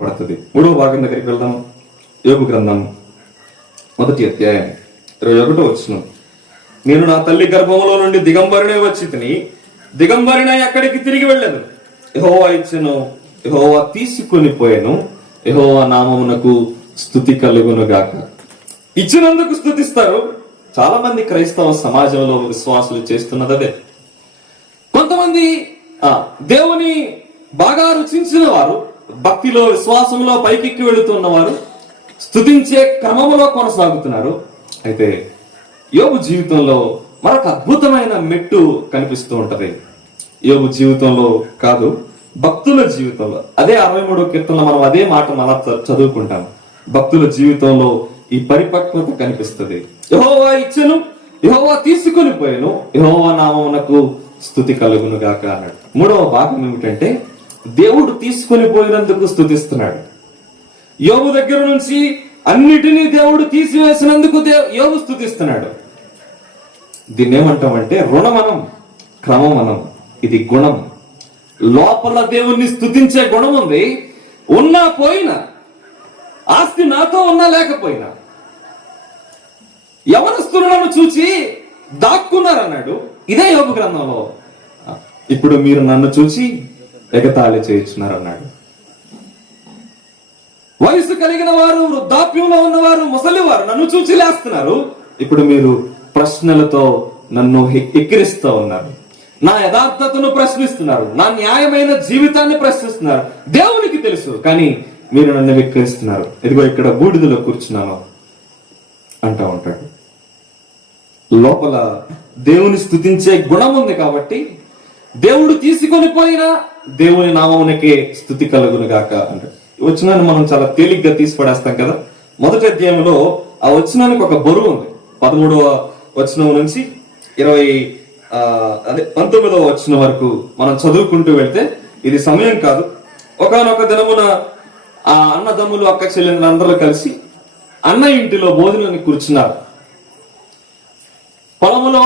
పడుతుంది. మూడవ భాగం దగ్గరికి వెళ్దాం. యోబు గ్రంథం 1వ అధ్యాయం 21వ వచనం. నేను నా తల్లి గర్భంలో నుండి దిగంబరినే వచ్చి తిని దిగంబరిన ఎక్కడికి తిరిగి వెళ్ళదు. యెహోవా ఇచ్చెను, యెహోవా తీసుకొని పోయాను, యెహోవా నామమునకు స్తుతి కలుగును గాక. ఇచ్చినందుకు స్తుతిస్తారు. చాలా మంది క్రైస్తవ సమాజంలో విశ్వాసులు చేస్తున్నది అదే. కొంతమంది దేవుని బాగా రుచించిన వారు, భక్తిలో విశ్వాసంలో పైకెక్కి వెళుతున్నవారు స్తుతించే క్రమంలో కొనసాగుతున్నారు. అయితే యోబు జీవితంలో మరొక అద్భుతమైన మెట్టు కనిపిస్తూ ఉంటది. యోబు జీవితంలో కాదు, భక్తుల జీవితంలో. అదే 63వ కీర్తనలో మనం అదే మాట మళ్ళా చదువుకుంటాం. భక్తుల జీవితంలో ఈ పరిపక్వత కనిపిస్తుంది. యెహోవా ఇచ్చెను, యెహోవా తీసుకొని పోయాను, యెహోవా నామమునకు స్తుతి కలుగును గాక అన్నాడు. మూడవ భాగం ఏమిటంటే దేవుడు తీసుకొని పోయినందుకు స్తుతిస్తున్నాడు. యోబు దగ్గర నుంచి అన్నిటినీ దేవుడు తీసివేసినందుకు యోబు స్తుతిస్తున్నాడు. దీన్ని ఏమంటామంటే రుణమనం, క్రమమనం. ఇది గుణం. లోపల దేవుణ్ణి స్తుతించే గుణం ఉంది. ఉన్నా పోయినా, ఆస్తి నాతో ఉన్నా లేకపోయినా, యవనస్తులను చూచి దాక్కున్నారన్నాడు. ఇదే యోబు గ్రంథంలో. ఇప్పుడు మీరు నన్ను చూచి ఎగతాళి చేయించున్నారన్నాడు. వయసు కలిగిన వారు, వృద్ధాప్యంలో ఉన్నవారు, ముసలివారు నన్ను చూచి లేస్తున్నారు. ఇప్పుడు మీరు ప్రశ్నలతో నన్ను ఎక్కిరిస్తూ ఉన్నారు. నా యథార్థతను ప్రశ్నిస్తున్నారు, నా న్యాయమైన జీవితాన్ని ప్రశ్నిస్తున్నారు. దేవునికి తెలుసు, కానీ మీరు నన్ను వెక్కిరిస్తున్నారు. ఇదిగో ఇక్కడ బూడిదలో కూర్చున్నాను అంటూ ఉంటాడు. లోపల దేవుని స్తుతించే గుణం ఉంది కాబట్టి దేవుడు తీసుకొని పోయినా దేవుని నామమునకే స్తుతి కలుగును గాక అంటాడు. వచనాన్ని మనం చాలా తేలిగ్గా తీసి పడేస్తాం కదా. మొదటి అధ్యాయంలో ఆ వచనానికి ఒక బరువు ఉంది. 13వ వచనం నుంచి 19వ వచనం వరకు మనం చదువుకుంటూ వెళ్తే ఇది సమయం కాదు. ఒకానొక దినమున ఆ అన్నదమ్ములు, అక్క చెల్లెలు అందరూ కలిసి అన్న ఇంటిలో భోజనానికి కూర్చున్నారు. పొలములో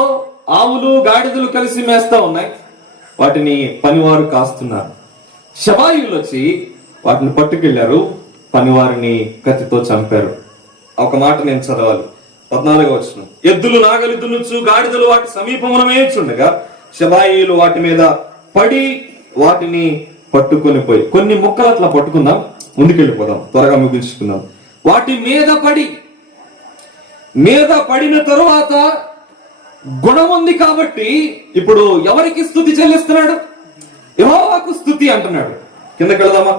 ఆవులు, గాడిదలు కలిసి మేస్తా ఉన్నాయి. వాటిని పనివారు కాస్తున్నారు. శబాయిలు వచ్చి వాటిని పట్టుకెళ్లారు, పనివారిని కత్తితో చంపారు. ఒక మాట నేను చదవాలి. 14వ వచనం. ఎద్దులు నాగలి దున్నుచు, గాడిదలు వాటి సమీపమున మేయుచుండగా శబాయిలు వాటి మీద పడి వాటిని పట్టుకొని పోయి. కొన్ని ముక్కలు అట్లా పట్టుకుందాం, ముందుకెళ్ళిపోదాం, త్వరగా ముగించుకుందాం. వాటి మీద పడిన తరువాత గుణం ఉంది కాబట్టి ఇప్పుడు ఎవరికి స్తుతి చెల్లిస్తున్నాడు? యెహోవాకు స్తుతి అంటున్నాడు. కిందకి వెళదామా?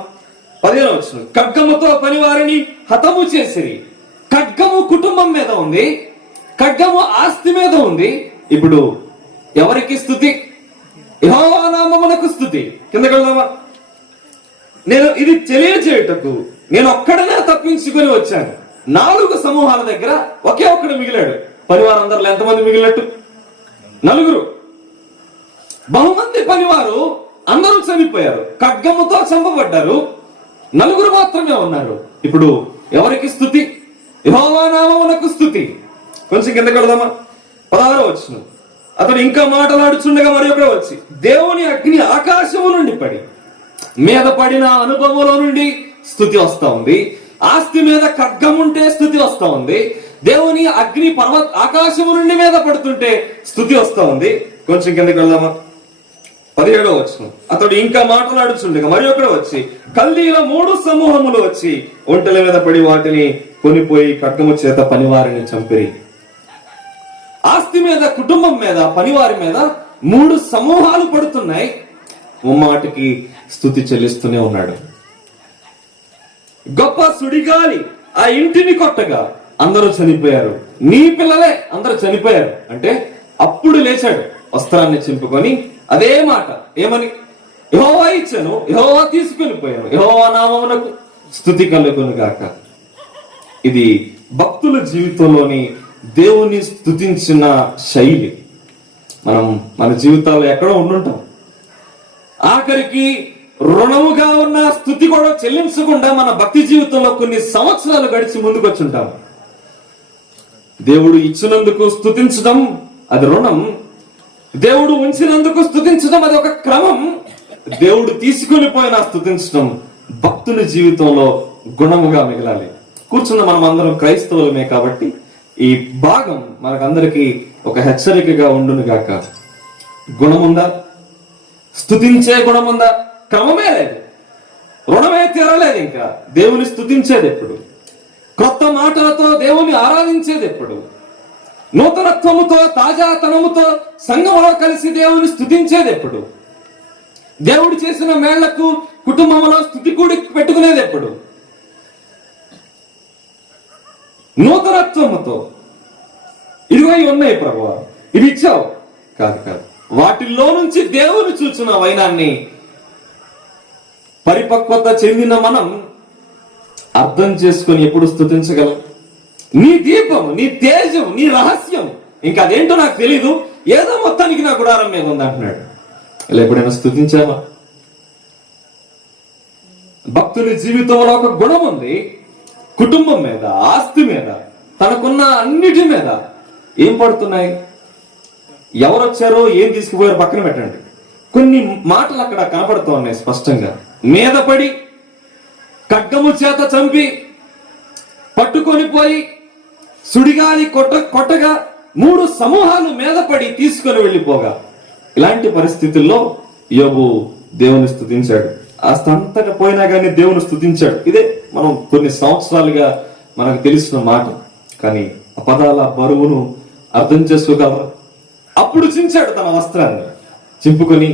15వ వచనం. ఖడ్గముతో పనివారిని హతము చేసిరి. ఖడ్గము కుటుంబం మీద ఉంది, ఖడ్గము ఆస్తి మీద ఉంది. ఇప్పుడు ఎవరికి స్తుతి? యెహోవా నామమునకు స్తుతి. కిందకి వెళదామా? నేను ఇది తెలియజేయుటకు నేను ఒక్కడనే తప్పించుకొని వచ్చాను. 4 సమూహాల దగ్గర ఒకే ఒక్కడు మిగిలాడు. పనివారందరిలో ఎంతమంది మిగిలినట్టు? 4. బహుమంది పనివారు అందరూ చనిపోయారు, ఖడ్గముతో చంపబడ్డారు. 4 మాత్రమే ఉన్నారు. ఇప్పుడు ఎవరికి స్తుతి? యెహోవా నామమునకు స్తుతి. కొంచెం కిందకి వెళదామా? 16వ వచనం. అతడు ఇంకా మాట్లాడుచుండగా మరి ఒకడు వచ్చి దేవుని అగ్ని ఆకాశము నుండి పడి మీద పడిన అనుభవంలో నుండి స్తుతి వస్తా ఉంది. ఆస్తి మీద ఖడ్గం ఉంటే స్తుతి వస్తా ఉంది. దేవుని అగ్ని ఆకాశము నుండి మీద పడుతుంటే స్తుతి వస్తా ఉంది. కొంచెం కిందకి వెళ్దామా? 17వ వచనం. అతడు ఇంకా మాట్లాడుచుండగా మరి ఒకడు వచ్చి కల్దీల 3 సమూహములు వచ్చి ఒంటెల మీద పడి వాటిని కొనిపోయి ఖడ్గము చేత పనివారిని చంపిరి. ఆస్తి మీద, కుటుంబం మీద, పనివారి మీద 3 సమూహాలు పడుతున్నాయి. ముమ్మాటికి స్తుతి చెల్లిస్తూనే ఉన్నాడు. గొప్ప సుడిగాలి ఆ ఇంటిని కొట్టగా అందరూ చనిపోయారు. నీ పిల్లలే అందరూ చనిపోయారు అంటే అప్పుడు లేచాడు, వస్త్రాన్ని చింపుకొని అదే మాట. ఏమని? యెహోవా ఇచ్చెను, యెహోవా తీసుకొని పోయాను, యెహోవా నామమునకు స్తుతి కలుగును గాక. ఇది భక్తుల జీవితంలోని దేవుని స్తుతించిన శైలి. మనం మన జీవితాల్లో ఎక్కడో ఉండుంటాం. ఆఖరికి రుణముగా ఉన్న స్తుతి కూడా చెల్లించకుండా మన భక్తి జీవితంలో కొన్ని సంవత్సరాలు గడిచి ముందుకు వచ్చుంటాం. దేవుడు ఇచ్చినందుకు స్తుతించడం అది రుణం, దేవుడు ఉంచినందుకు స్తుతించడం అది ఒక క్రమం, దేవుడు తీసుకొని పోయినా స్తుతించడం భక్తుని జీవితంలో గుణముగా మిగలాలి. కూర్చున్న మనం అందరం క్రైస్తవులమే కాబట్టి ఈ భాగం మనకందరికీ ఒక హెచ్చరికగా ఉండును గాక. గుణముందా? స్తుతించే గుణముందా? క్రమమే లేదు, రుణమే తీరలేదు. ఇంకా దేవుని స్తుతించేది ఎప్పుడు? క్రొత్త మాటలతో దేవుని ఆరాధించేది ఎప్పుడు? నూతనత్వముతో, తాజాతనముతో సంఘంలో కలిసి దేవుని స్తుతించేది ఎప్పుడు? దేవుడు చేసిన మేళ్లకు కుటుంబంలో స్తుతి కూడి పెట్టుకునేది ఎప్పుడు? నూతనత్వముతో ఇదిగో ఉన్నాయి ప్రభువా, ఇది ఇచ్చావు కాదు కాదు, వాటిల్లో నుంచి దేవుని చూచిన వైనాన్ని పరిపక్వత చెందిన మనం అర్థం చేసుకొని ఎప్పుడు స్తుతించగలం? నీ దీపం, నీ తేజం, నీ రహస్యం ఇంకా అదేంటో నాకు తెలీదు, ఏదో మొత్తానికి నా గుడారం మీద ఉంది అంటున్నాడు. ఇలా ఎప్పుడైనా స్తుతించావా? భక్తుని జీవితంలో ఒక గుణం ఉంది. కుటుంబం మీద, ఆస్తి మీద, తనకున్న అన్నిటి మీద ఏం పడుతున్నాయి? ఎవరు వచ్చారో ఏం తీసుకుపోయారో పక్కన పెట్టండి. కొన్ని మాటలు అక్కడ కనపడుతూ ఉన్నాయి స్పష్టంగా. మీద పడి ఖడ్గము చేత చంపి పట్టుకొని పోయి సుడిగాలి కొట్టగా 3 సమూహాలు మీద పడి తీసుకొని వెళ్ళిపోగా, ఇలాంటి పరిస్థితుల్లో యోబు దేవుని స్తుతించాడు. అంతటా పోయినా కానీ దేవుని స్తుతించాడు. ఇదే మనం కొన్ని సంవత్సరాలుగా మనకు తెలిసిన మాట. కానీ ఆ పదాల బరువును అర్థం చేసుకోగలరు. అప్పుడు చించాడు తన వస్త్రాన్ని, చింపుకొని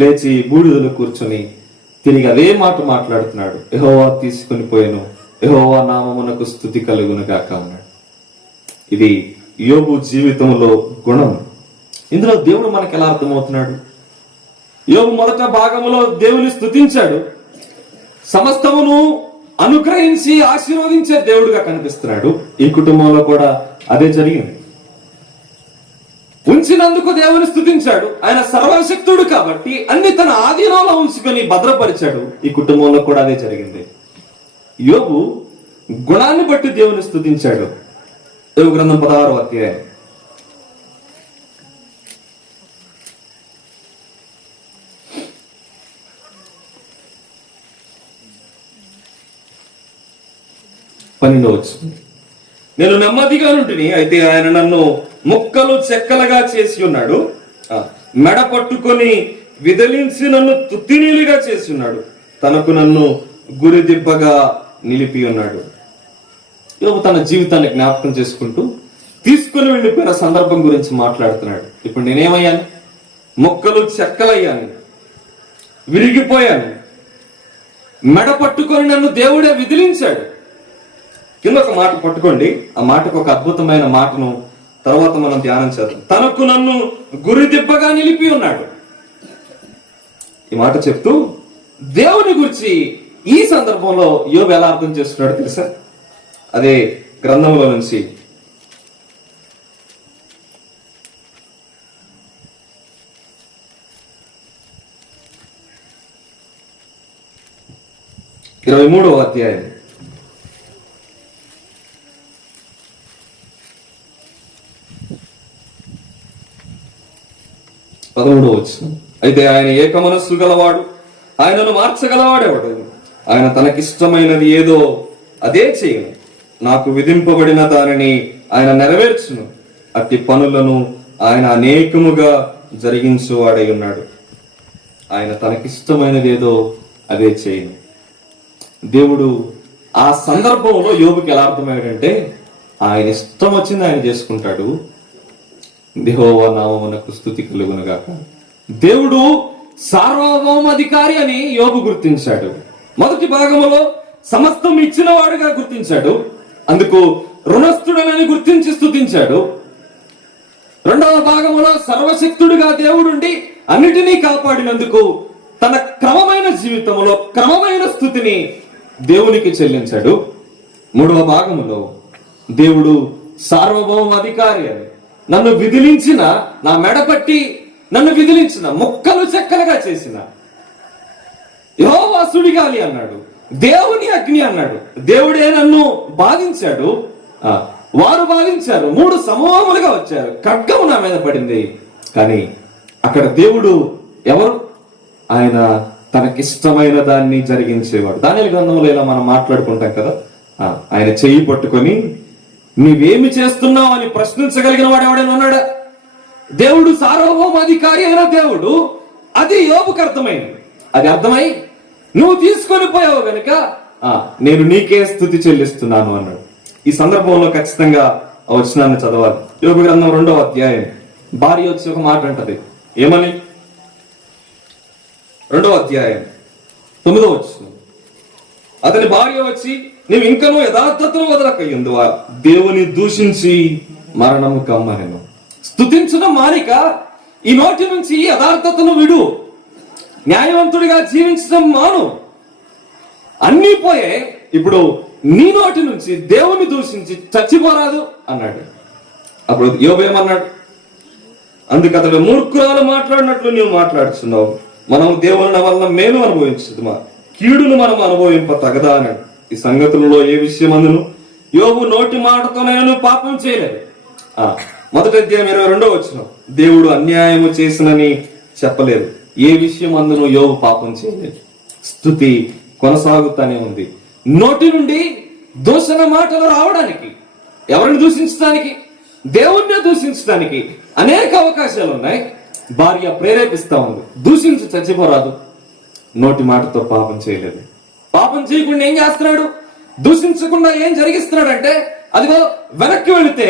లేచి బూడిదలో కూర్చొని తిరిగి అదే మాట మాట్లాడుతున్నాడు. యెహోవా తీసుకొని పోయాను, యెహోవా నామమునకు స్తుతి కలుగును గాక అన్నాడు. ఇది యోబు జీవితంలో గుణం. ఇందులో దేవుడు మనకు ఎలా అర్థమవుతున్నాడు? యోబు మొదట భాగంలో దేవుని స్తుతించాడు, సమస్తమును అనుగ్రహించి ఆశీర్వదించే దేవుడుగా కనిపిస్తున్నాడు. ఈ కుటుంబంలో కూడా అదే జరిగింది. ఉంచినందుకు దేవుని స్తుతించాడు. ఆయన సర్వశక్తుడు కాబట్టి అన్ని తన ఆధీనంలో ఉంచుకొని భద్రపరిచాడు. ఈ కుటుంబంలో కూడా అదే జరిగింది. యోబు గుణాన్ని బట్టి దేవుని స్తుతించాడు. యోబు గ్రంథం 16వ అధ్యాయం 12వ వచనం. నేను నెమ్మదిగా నుంటిని, అయితే ఆయన నన్ను ముక్కలు చెక్కలుగా చేసి ఉన్నాడు, మెడ పట్టుకొని విదిలించి నన్ను తుత్తినీలుగా చేసి ఉన్నాడు, తనకు నన్ను గురిదిబ్బగా నిలిపి ఉన్నాడు. యోబు తన జీవితాన్ని జ్ఞాపకం చేసుకుంటూ తీసుకుని వెళ్ళిపోయిన సందర్భం గురించి మాట్లాడుతున్నాడు. ఇప్పుడు నేనేమయ్యాను? ముక్కలు చెక్కలయ్యాను, విరిగిపోయాను, మెడ పట్టుకొని నన్ను దేవుడే విదిలించాడు. కింద ఒక మాట పట్టుకోండి, ఆ మాటకు ఒక అద్భుతమైన మాటను తర్వాత మనం ధ్యానం చేద్దాం. తనకు నన్ను గురిదిబ్బగా నిలిపి ఉన్నాడు. ఈ మాట చెప్తూ దేవుని గురించి ఈ సందర్భంలో యోబు ఎలా అర్థం చేసుకున్నాడు తెలుసా? అదే గ్రంథంలో నుంచి ఇరవై 23వ అధ్యాయం 13వ వచనం. అయితే ఆయన ఏక మనస్సు గలవాడు, ఆయనను మార్చగలవాడెవడు? ఆయన తనకిష్టమైనది ఏదో అదే చేయను, నాకు విధింపబడిన దానిని ఆయన నెరవేర్చును. అట్టి పనులను ఆయన అనేకముగా జరిగించువాడై ఉన్నాడు. ఆయన తనకిష్టమైనది ఏదో అదే చేయను. దేవుడు ఆ సందర్భంలో యోబుకి ఎలా అర్థమయ్యాడంటే, ఆయన ఇష్టం వచ్చింది ఆయన చేసుకుంటాడు, యెహోవా నామమునకు స్తుతి కలుగును గాక. దేవుడు సార్వభౌమాధికారి అని యోబు గుర్తించాడు. మొదటి భాగంలో సమస్తం ఇచ్చిన వాడుగా గుర్తించాడు, అందుకు రుణస్థుడనని గుర్తించి స్తుతించాడు. రెండవ భాగంలో సర్వశక్తుడిగా దేవుడుండి అన్నిటినీ కాపాడినందుకు తన క్రమమైన జీవితంలో క్రమమైన స్థుతిని దేవునికి చెల్లించాడు. మూడవ భాగంలో దేవుడు సార్వభౌమాధికారి అని, నన్ను విదిలించిన, నా మెడపట్టి నన్ను విదిలించిన, ముక్కలు చెక్కలుగా చేసిన, యెహోవా సుడిగాలి అన్నాడు, దేవుని అగ్ని అన్నాడు. దేవుడే నన్ను బాధించాడు, వారు బాధించారు, 3 సమూహములుగా వచ్చారు, ఖడ్గము నా మీద పడింది. కానీ అక్కడ దేవుడు ఎవరు? ఆయన తనకిష్టమైన దాన్ని జరిగించేవాడు. దానియేలు గ్రంథంలో ఇలా మనం మాట్లాడుకుంటాం కదా, ఆయన చెయ్యి పట్టుకొని నీవేమి చేస్తున్నావు అని ప్రశ్నించగలిగిన వాడు ఎవడైనా ఉన్నాడా? దేవుడు సార్వభౌమాధికారి అయిన దేవుడు, అది యోబుకు అర్థమైంది. అది అర్థమై నువ్వు తీసుకొని పోయావు గనుక నేను నీకే స్తుతి చెల్లిస్తున్నాను అన్నాడు. ఈ సందర్భంలో ఖచ్చితంగా ఆ వచనాన్ని చదవాలి. యోబు గ్రంథం 2వ అధ్యాయం. భార్య వచ్చి ఒక మాట అంటది, ఏమని? 2వ అధ్యాయం 9వ వచనం. అతని భార్య వచ్చి, నీవు ఇంకనూ యథార్థతను వదలకయ్యుందువా, దేవుని దూషించి మరణము కమ్మనెను. స్తుతించడం మానిక ఈ నోటి నుంచి యథార్థతను విడు, న్యాయవంతుడిగా జీవించడం మాను. అన్నీ పోయే, ఇప్పుడు నీ నోటి నుంచి దేవుని దూషించి చచ్చిపోరాదు అన్నాడు. అప్పుడు యోబు ఏమన్నాడు? అందుకు అతడు, మూర్ఖురాలు మాట్లాడినట్లు నీవు మాట్లాడుతున్నావు, మనం దేవుని వలన మేలు అనుభవించదుమా, కీడును మనం అనుభవింప తగదా అన్నాడు. ఈ సంగతులలో ఏ విషయం అందును యోబు నోటి మాటతోనైనా పాపం చేయలేదు. మొదటి అధ్యాయం 22వ వచనం. దేవుడు అన్యాయము చేసినని చెప్పలేదు. ఏ విషయం అందును యోబు పాపం చేయలేదు. స్తుతి కొనసాగుతానే ఉంది. నోటి నుండి దూషణ మాటలు రావడానికి, ఎవరిని దూషించడానికి? దేవుణ్ణి దూషించడానికి అనేక అవకాశాలు ఉన్నాయి. భార్య ప్రేరేపిస్తా ఉంది, దూషించి చచ్చిపోరాదు. నోటి మాటతో పాపం చేయలేదు. పాపం చేయకుండా ఏం చేస్తున్నాడు? దూషించకుండా ఏం జరిగిస్తున్నాడంటే, అదిగో వెనక్కి వెళితే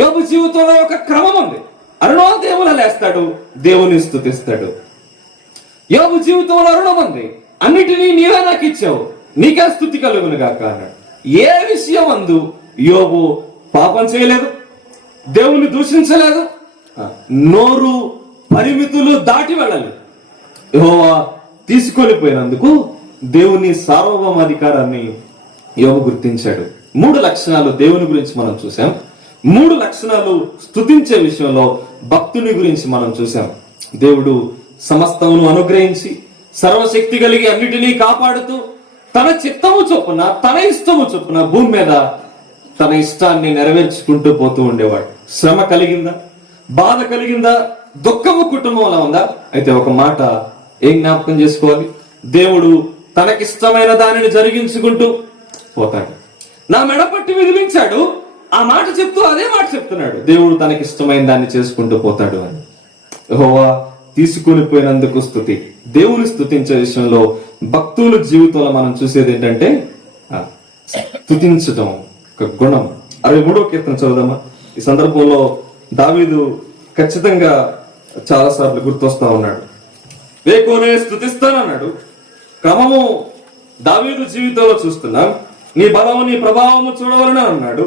యోబు జీవితంలో ఒక క్రమం ఉంది. అరుణోదయమున లేస్తాడు, దేవుని స్తుతిస్తాడు. యోబు జీవితంలో అరుణం ఉంది. అన్నిటినీ నీవే నాకు ఇచ్చావు, నీకే స్తుతి కలుగును గాక అన్నాడు. ఏ విషయం అందు యోబు పాపం చేయలేదు, దేవుని దూషించలేదు, నోరు పరిమితులు దాటి వెళ్ళలేదు. యెహోవా తీసుకొని పోయినందుకు దేవుని సార్వభౌమాధికారాన్ని యోబు గుర్తించాడు. 3 లక్షణాలు దేవుని గురించి మనం చూసాం. 3 లక్షణాలు స్తుతించే విషయంలో భక్తుని గురించి మనం చూసాం. దేవుడు సమస్తమును అనుగ్రహించి సర్వశక్తి కలిగి అన్నిటినీ కాపాడుతూ తన చిత్తము చొప్పున, తన ఇష్టము చొప్పున భూమి మీద తన ఇష్టాన్ని నెరవేర్చుకుంటూ పోతూ ఉండేవాడు. శ్రమ కలిగిందా, బాధ కలిగిందా, దుఃఖము కుటుంబంలో ఉందా? అయితే ఒక మాట ఏం జ్ఞాపకం చేసుకోవాలి? దేవుడు తనకిష్టమైన దానిని జరిగించుకుంటూ పోతాడు. నా మెడపట్టి విదిలించాడు, ఆ మాట చెప్తూ అదే మాట చెప్తున్నాడు. దేవుడు తనకిష్టమైన దాన్ని చేసుకుంటూ పోతాడు అని. యెహోవా తీసుకుని పోయినందుకు స్తుతి. దేవుని స్తుతించే విషయంలో భక్తుల జీవితంలో మనం చూసేది ఏంటంటే స్తుతించడం ఒక గుణం. 63వ కీర్తన చదువుదామా? ఈ సందర్భంలో దావీదు ఖచ్చితంగా చాలా సార్లు గుర్తొస్తా ఉన్నాడు. వేకోనే స్తుతిస్తానన్నాడు. క్రమము దావీదు జీవితంలో చూస్తున్నాం. నీ బలము నీ ప్రభావము చూడవలన అన్నాడు.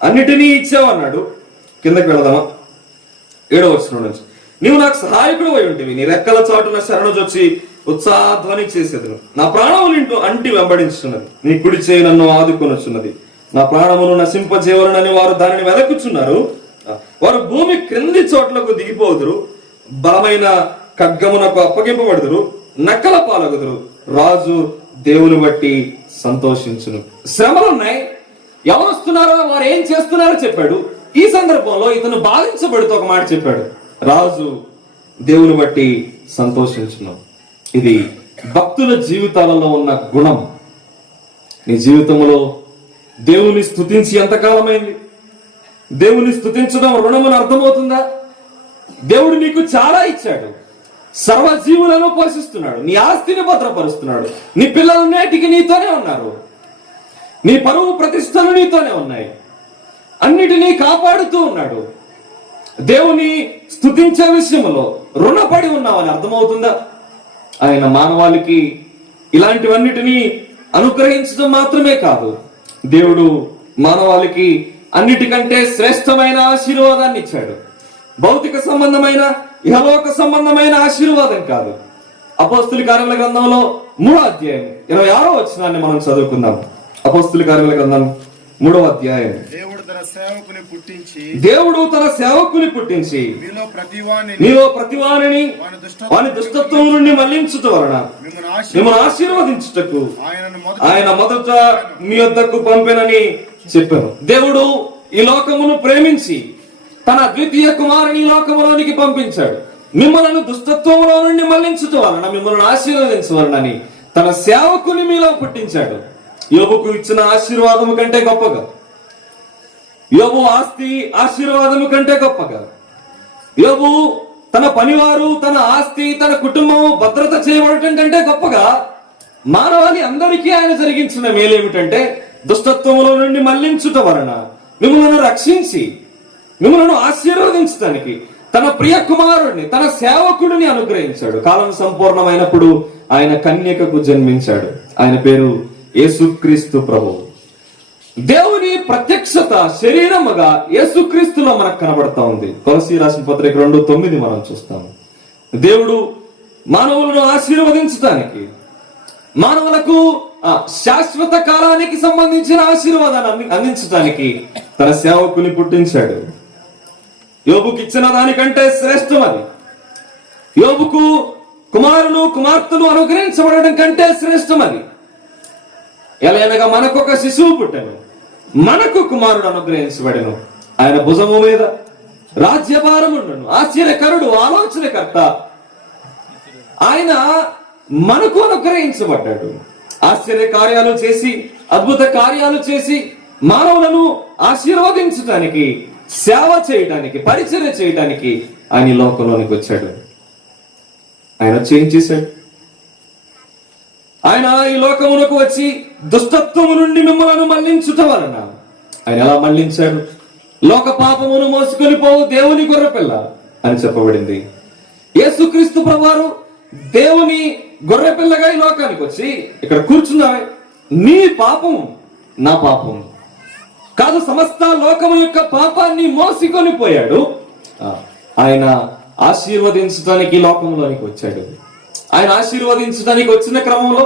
అన్నిటినీ ఇచ్చావన్నాడు. కిందకి వెళదామా? 7వ వచనం నుంచి. నీవు నాకు సహాయకుడు అయి ఉంటివి, నీ రెక్కల చాటున శరణుజొచ్చి ఉత్సాహధ్వని చేసేదను. నా ప్రాణము నింటూ అంటి వెంబడించున్నది, నీ కుడి చేయి నన్ను ఆదుకొనుచున్నది. నా ప్రాణమును నశింపజేయవలనని వారు దానిని వెదకుచున్నారు. వారు భూమి క్రింది చోట్లకు దిగిపోదురు, బలమైన ఖడ్గమునకు అప్పగింపబడుదురు, నక్కల పాలగుదురు. రాజు దేవుని బట్టి సంతోషించును. శ్రమలున్నాయి, ఎవరు వస్తున్నారో వారు ఏం చేస్తున్నారో చెప్పాడు. ఈ సందర్భంలో ఇతను బాధించబడుతూ ఒక మాట చెప్పాడు, రాజు దేవుని బట్టి సంతోషించును. ఇది భక్తుల జీవితాలలో ఉన్న గుణం. నీ జీవితంలో దేవుని స్తుతించి ఎంతకాలమైంది? దేవుని స్తుతించడం రుణమని అర్థమవుతుందా? దేవుడు నీకు చాలా ఇచ్చాడు. సర్వజీవులను పోషిస్తున్నాడు, నీ ఆస్తిని భద్రపరుస్తున్నాడు, నీ పిల్లలు నేటికి నీతోనే ఉన్నారు, నీ పరువు ప్రతిష్టలు నీతోనే ఉన్నాయి, అన్నిటినీ కాపాడుతూ ఉన్నాడు. దేవుని స్తుతించే విషయంలో రుణపడి ఉన్నావని అర్థమవుతుందా? ఆయన మానవాళికి ఇలాంటివన్నిటినీ అనుగ్రహించడం మాత్రమే కాదు, దేవుడు మానవాళికి అన్నిటికంటే శ్రేష్టమైన ఆశీర్వాదాన్ని ఇచ్చాడు. భౌతిక సంబంధమైన, ఇహలోక సంబంధమైన ఆశీర్వాదం కాదు. అపోస్తుల కార్యముల గ్రంథంలో 3వ అధ్యాయం 26వ వచనాన్ని మనం చదువుకుందాం. అపోస్తుల కార్యముల గ్రంథం 3వ అధ్యాయం. దేవుడు తన సేవకుని పుట్టించి మీలో ప్రతివానిని వాని దుష్టత్వం నుండి మళ్లించుట వలన మిమ్మల్ని ఆశీర్వదించుటకు ఆయన మొదట మీ వద్దకు పంపెనని చెప్పాను. దేవుడు ఈ లోకమును ప్రేమించి తన ద్వితీయ కుమారుని లోకములోనికి పంపించాడు. మిమ్మల్ని దుష్టత్వంలో నుండి మళ్లించుట వలన మిమ్మల్ని ఆశీర్వదించవలనని తన సేవకుని మీలో పుట్టించాడు. యోబుకు ఇచ్చిన ఆశీర్వాదము కంటే గొప్పగా, యోబు ఆస్తి ఆశీర్వాదము కంటే గొప్పగా, యోబు తన పనివారు, తన ఆస్తి, తన కుటుంబం భద్రత చేయబడటం కంటే గొప్పగా మానవాళి అందరికీ ఆయన జరిగించిన మేలేమిటంటే దుష్టత్వములో నుండి మళ్లించుట వలన మిమ్మల్ని రక్షించి మిమ్మల్ని ఆశీర్వదించడానికి తన ప్రియ కుమారుడిని, తన సేవకుడిని అనుగ్రహించాడు. కాలం సంపూర్ణమైనప్పుడు ఆయన కన్యకకు జన్మించాడు. ఆయన పేరు యేసుక్రీస్తు ప్రభువు. దేవుని ప్రత్యక్షత శరీరముగా యేసుక్రీస్తులో మనకు కనబడతా ఉంది. కొలసీ రాసిన పత్రిక 2:9 మనం చూస్తాము. దేవుడు మానవులను ఆశీర్వదించడానికి, మానవులకు శాశ్వత కాలానికి సంబంధించిన ఆశీర్వాదాన్ని అందించడానికి తన సేవకుని పుట్టించాడు. యోబుకి ఇచ్చిన దానికంటే శ్రేష్టం అది. యోబుకు కుమారులు కుమార్తెలు అనుగ్రహించబడడం కంటే శ్రేష్టం అది. ఎలాగనగా మనకు ఒక శిశువు పుట్టెను, మనకు కుమారుడు అనుగ్రహించబడెను. ఆయన భుజము మీద రాజ్యభారముండును. ఆశ్చర్యకరుడు, ఆలోచనకర్త. ఆయన మనకు అనుగ్రహించబడ్డాడు. ఆశ్చర్య కార్యాలు చేసి, అద్భుత కార్యాలు చేసి మానవులను ఆశీర్వదించడానికి, సేవ చేయడానికి, పరిచర్య చేయడానికి ఆయన ఈ లోకంలోనికి వచ్చాడు. ఆయన ఏం చేశాడు? ఆయన ఈ లోకమునకు వచ్చి దుష్టత్వము నుండి మిమ్మల్ని మళ్లించుట వలన ఆయన ఎలా మళ్లించాడు? లోక పాపమును మోసుకొని పోవు దేవుని గొర్రెపిల్ల అని చెప్పబడింది. యేసుక్రీస్తు ప్రభువారు దేవుని గొర్రెపిల్లగా ఈ లోకానికి వచ్చి ఇక్కడ కూర్చున్నావే, నీ పాపము నా పాపం కాదు, సమస్త లోకము యొక్క పాపాన్ని మోసుకొని పోయాడు. ఆయన ఆశీర్వదించడానికి లోకంలోనికి వచ్చాడు. ఆయన ఆశీర్వదించడానికి వచ్చిన క్రమంలో